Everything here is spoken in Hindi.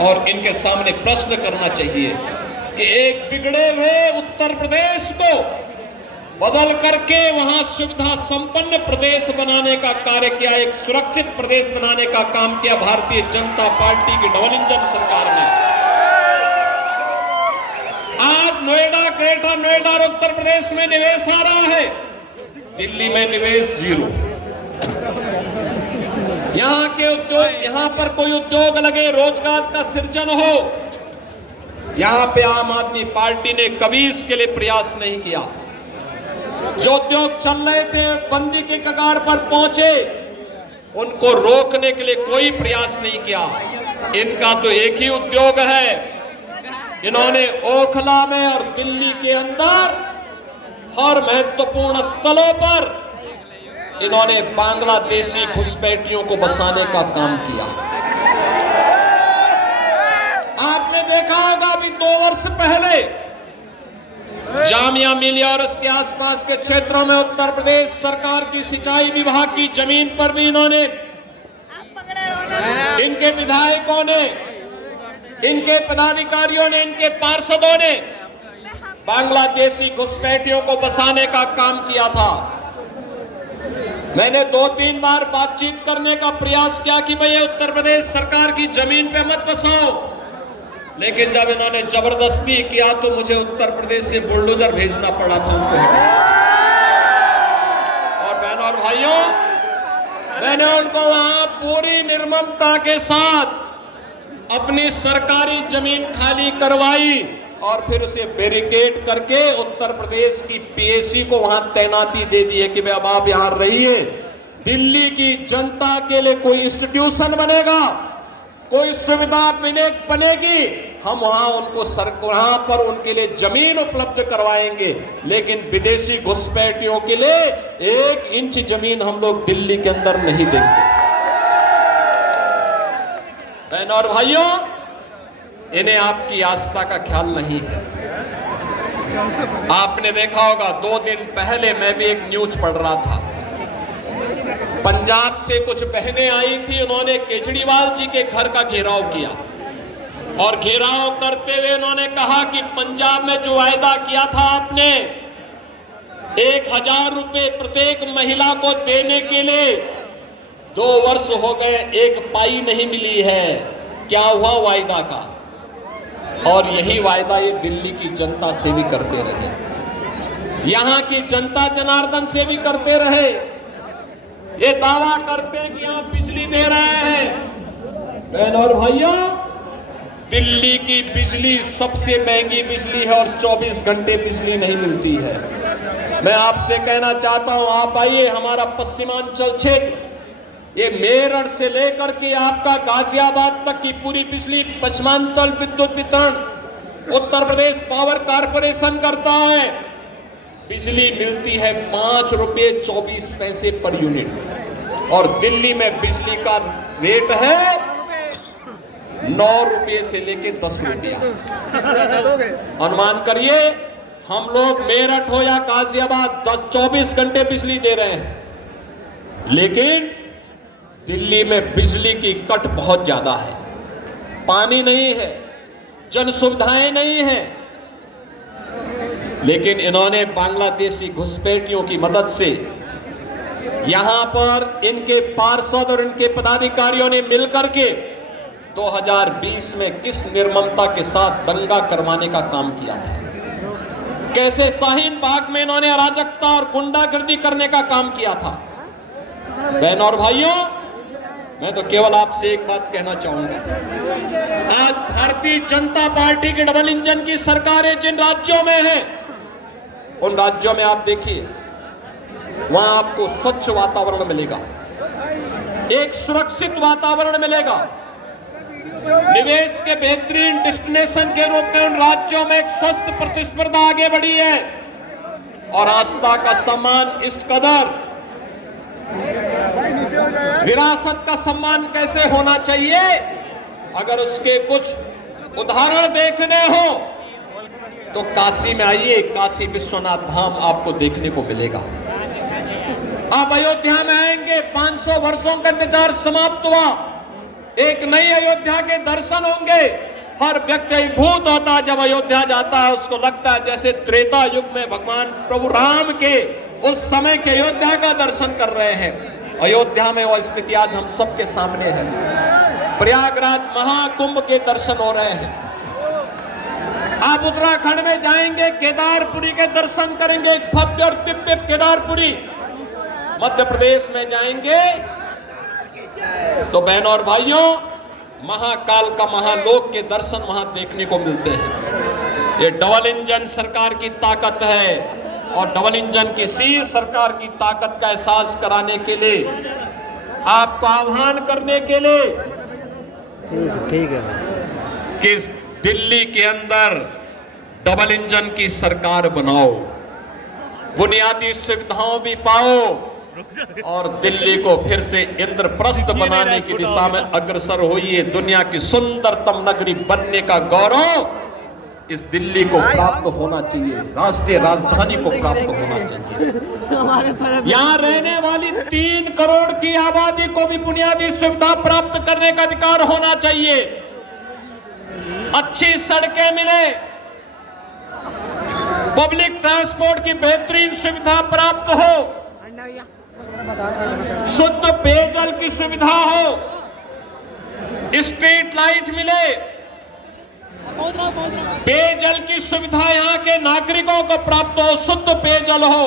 और इनके सामने प्रश्न करना चाहिए कि एक बिगड़े हुए उत्तर प्रदेश को बदल करके वहां सुविधा संपन्न प्रदेश बनाने का कार्य किया, एक सुरक्षित प्रदेश बनाने का काम किया भारतीय जनता पार्टी की डबल इंजन सरकार ने। आज नोएडा, ग्रेटर नोएडा और उत्तर प्रदेश में निवेश आ रहा है, दिल्ली में निवेश जीरो। यहां के उद्योग, यहां पर कोई उद्योग लगे, रोजगार का सृजन हो, यहां पे आम आदमी पार्टी ने कभी इसके लिए प्रयास नहीं किया। जो उद्योग चल रहे थे बंदी के कगार पर पहुंचे, उनको रोकने के लिए कोई प्रयास नहीं किया। इनका तो एक ही उद्योग है, इन्होंने ओखला में और दिल्ली के अंदर हर महत्वपूर्ण स्थलों पर इन्होंने बांग्लादेशी घुसपैठियों को बसाने का काम किया। आपने देखा होगा अभी 2 वर्ष पहले जामिया मिलिया और उसके आसपास के क्षेत्रों में उत्तर प्रदेश सरकार की सिंचाई विभाग की जमीन पर भी इन्होंने, इनके विधायकों ने, इनके पदाधिकारियों ने, इनके पार्षदों ने बांग्लादेशी घुसपैठियों को बसाने का काम किया था। मैंने 2-3 बार बातचीत करने का प्रयास किया कि भैया उत्तर प्रदेश सरकार की जमीन पे मत बसाओ, लेकिन जब इन्होंने जबरदस्ती किया तो मुझे उत्तर प्रदेश से बुलडोजर भेजना पड़ा था उनको। और बहनों और भाइयों, मैंने उनको वहां पूरी निर्ममता के साथ अपनी सरकारी जमीन खाली करवाई और फिर उसे बैरिकेड करके उत्तर प्रदेश की पीएसी को वहां तैनाती दे दी है कि भाई अब आप यहां रहिए। दिल्ली की जनता के लिए कोई इंस्टीट्यूशन बनेगा, कोई सुविधा बनेगी, हम वहां उनको वहां पर उनके लिए जमीन उपलब्ध करवाएंगे, लेकिन विदेशी घुसपैठियों के लिए 1 इंच जमीन हम लोग दिल्ली के अंदर नहीं देंगे। बहनों और भाइयों, इन्हें आपकी आस्था का ख्याल नहीं है। आपने देखा होगा 2 दिन पहले मैं भी एक न्यूज पढ़ रहा था, पंजाब से कुछ बहनें आई थी, उन्होंने केजरीवाल जी के घर का घेराव किया और घेराव करते हुए उन्होंने कहा कि पंजाब में जो वायदा किया था आपने 1000 रुपए प्रत्येक महिला को देने के लिए, 2 वर्ष हो गए, 1 पाई नहीं मिली है। क्या हुआ वायदा का? और यही वायदा ये दिल्ली की जनता से भी करते रहे, यहां की जनता जनार्दन से भी करते रहे। ये दावा करते हैं कि आप बिजली दे रहे हैं। बहनों और भाइयों, दिल्ली की बिजली सबसे महंगी बिजली है और 24 घंटे बिजली नहीं मिलती है। मैं आपसे कहना चाहता हूं, आप आइए हमारा पश्चिमांचल क्षेत्र, ये मेरठ से लेकर के आपका गाजियाबाद तक की पूरी बिजली पश्चिमांचल विद्युत वितरण उत्तर प्रदेश पावर कारपोरेशन करता है। बिजली मिलती है 5 रुपये 24 पैसे पर यूनिट और दिल्ली में बिजली का रेट है 9 रुपये से लेके 10 रुपया। अनुमान करिए, हम लोग मेरठ हो या गाजियाबाद 24 घंटे बिजली दे रहे हैं, लेकिन दिल्ली में बिजली की कट बहुत ज्यादा है, पानी नहीं है, जन सुविधाएं नहीं है। लेकिन इन्होंने बांग्लादेशी घुसपैठियों की मदद से यहां पर इनके पार्षद और इनके पदाधिकारियों ने मिलकर के 2020 में किस निर्ममता के साथ दंगा करवाने का काम किया था, कैसे शाहीन बाग में इन्होंने अराजकता और गुंडागर्दी करने का काम किया था। बहनों और भाइयों, मैं तो केवल आपसे एक बात कहना चाहूंगा, आज भारतीय जनता पार्टी की डबल इंजन की सरकारें जिन राज्यों में है, उन राज्यों में आप देखिए, वहां आपको स्वच्छ वातावरण मिलेगा, एक सुरक्षित वातावरण मिलेगा, निवेश के बेहतरीन डेस्टिनेशन के रूप में उन राज्यों में एक स्वस्थ प्रतिस्पर्धा आगे बढ़ी है और आस्था का सम्मान इस कदर, विरासत का सम्मान कैसे होना चाहिए, अगर उसके कुछ उदाहरण देखने हो तो काशी में आइए, काशी विश्वनाथ धाम आपको देखने को मिलेगा। आप अयोध्या में आएंगे, 500 वर्षों का इंतजार समाप्त हुआ, एक नई अयोध्या के दर्शन होंगे। हर व्यक्ति अभिभूत होता है जब अयोध्या जाता है, उसको लगता है जैसे त्रेता युग में भगवान प्रभु राम के उस समय के अयोध्या का दर्शन कर रहे हैं। अयोध्या में वह स्थिति आज हम सबके सामने है। प्रयागराज महाकुंभ के दर्शन हो रहे हैं। आप उत्तराखंड में जाएंगे, केदारपुरी के दर्शन करेंगे, भव्य और दिव्य केदारपुरी। मध्य प्रदेश में जाएंगे तो बहनों और भाइयों, महाकाल का महालोक के दर्शन वहां देखने को मिलते हैं। ये डबल इंजन सरकार की ताकत है और डबल इंजन की सी सरकार की ताकत का एहसास कराने के लिए, आपको आह्वान करने के लिए ठीक है कि दिल्ली के अंदर डबल इंजन की सरकार बनाओ, बुनियादी सुविधाओं भी पाओ और दिल्ली को फिर से इंद्रप्रस्थ बनाने की दिशा में अग्रसर होइए। दुनिया की सुंदरतम नगरी बनने का गौरव इस दिल्ली को प्राप्त होना चाहिए, राष्ट्रीय राजधानी को प्राप्त होना चाहिए। यहाँ रहने वाली 3 करोड़ की आबादी को भी बुनियादी सुविधा प्राप्त करने का अधिकार होना चाहिए। अच्छी सड़कें मिले, पब्लिक ट्रांसपोर्ट की बेहतरीन सुविधा प्राप्त हो, शुद्ध पेयजल की सुविधा हो, स्ट्रीट लाइट मिले, पेयजल की सुविधा यहाँ के नागरिकों को प्राप्त हो, शुद्ध पेयजल हो,